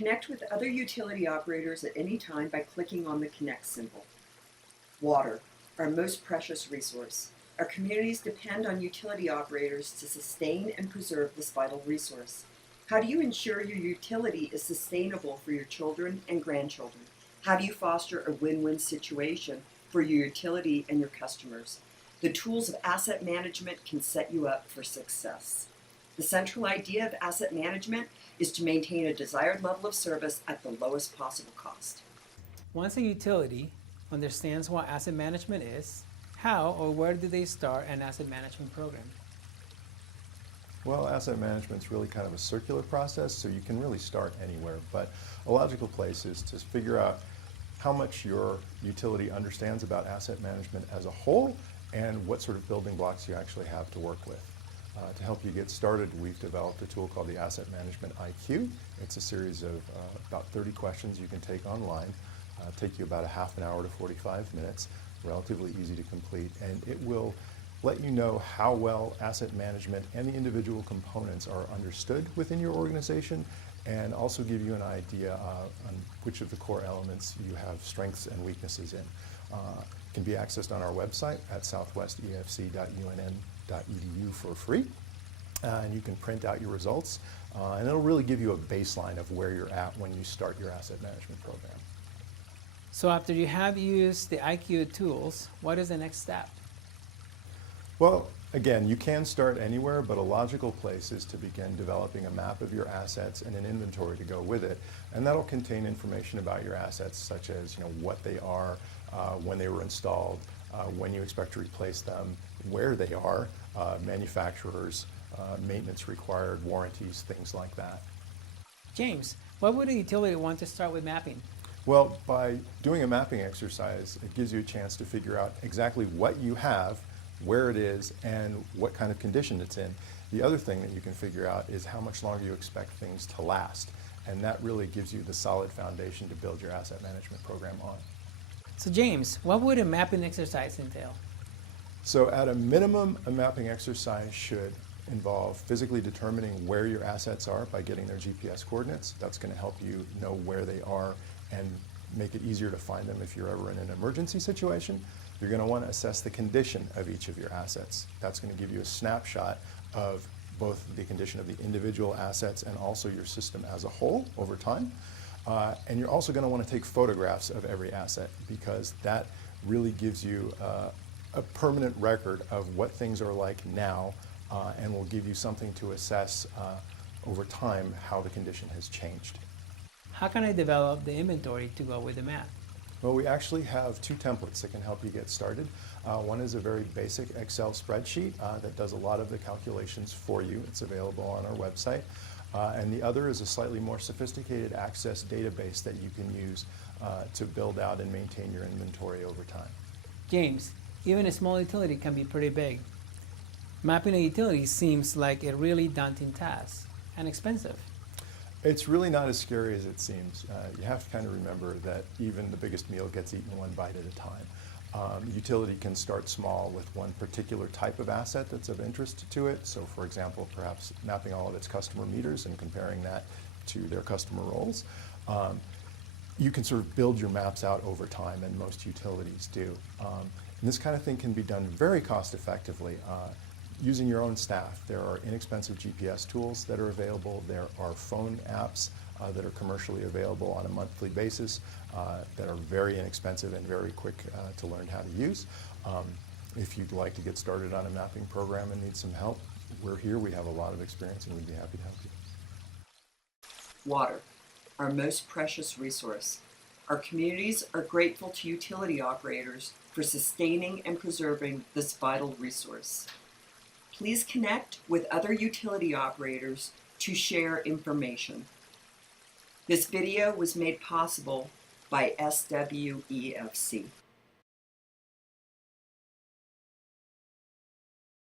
Connect with other utility operators at any time by clicking on the Connect symbol. Water, our most precious resource. Our communities depend on utility operators to sustain and preserve this vital resource. How do you ensure your utility is sustainable for your children and grandchildren? How do you foster a win-win situation for your utility and your customers? The tools of asset management can set you up for success. The central idea of asset management is to maintain a desired level of service at the lowest possible cost. Once a utility understands what asset management is, how or where do they start an asset management program? Well, asset management is really kind of a circular process, so you can really start anywhere. But a logical place is to figure out how much your utility understands about asset management as a whole and what sort of building blocks you actually have to work with. To help you get started, we've developed a tool called the Asset Management IQ. It's a series of about 30 questions you can take online. Take you about a half an hour to 45 minutes, relatively easy to complete, and it will let you know how well asset management and the individual components are understood within your organization, and also give you an idea on which of the core elements you have strengths and weaknesses in. It can be accessed on our website at southwestefc.unn.edu for free, and you can print out your results, and it'll really give you a baseline of where you're at when you start your asset management program. So after you have used the IQ tools, what is the next step? Well, again, you can start anywhere, but a logical place is to begin developing a map of your assets and an inventory to go with it, and that'll contain information about your assets, such as what they are, when they were installed, when you expect to replace them, where they are, manufacturers, maintenance required, warranties, things like that. James, why would a utility want to start with mapping? Well, by doing a mapping exercise, it gives you a chance to figure out exactly what you have, where it is, and what kind of condition it's in. The other thing that you can figure out is how much longer you expect things to last, and that really gives you the solid foundation to build your asset management program on. So James, what would a mapping exercise entail? So at a minimum, a mapping exercise should involve physically determining where your assets are by getting their GPS coordinates. That's going to help you know where they are and make it easier to find them if you're ever in an emergency situation. You're going to want to assess the condition of each of your assets. That's going to give you a snapshot of both the condition of the individual assets and also your system as a whole over time. And you're also going to want to take photographs of every asset, because that really gives you a permanent record of what things are like now, and will give you something to assess over time how the condition has changed. How can I develop the inventory to go with the map? Well, we actually have two templates that can help you get started. One is a very basic Excel spreadsheet that does a lot of the calculations for you. It's available on our website. And the other is a slightly more sophisticated Access database that you can use to build out and maintain your inventory over time. James, even a small utility can be pretty big. Mapping a utility seems like a really daunting task and expensive. It's really not as scary as it seems. You have to kind of remember that even the biggest meal gets eaten one bite at a time. Utility can start small with one particular type of asset that's of interest to it. So for example, perhaps mapping all of its customer meters and comparing that to their customer roles. You can sort of build your maps out over time, and most utilities do. And this kind of thing can be done very cost effectively. Using your own staff. There are inexpensive GPS tools that are available. There are phone apps that are commercially available on a monthly basis that are very inexpensive and very quick to learn how to use. If you'd like to get started on a mapping program and need some help, we're here. We have a lot of experience, and we'd be happy to help you. Water, our most precious resource. Our communities are grateful to utility operators for sustaining and preserving this vital resource. Please connect with other utility operators to share information. This video was made possible by SWEFC.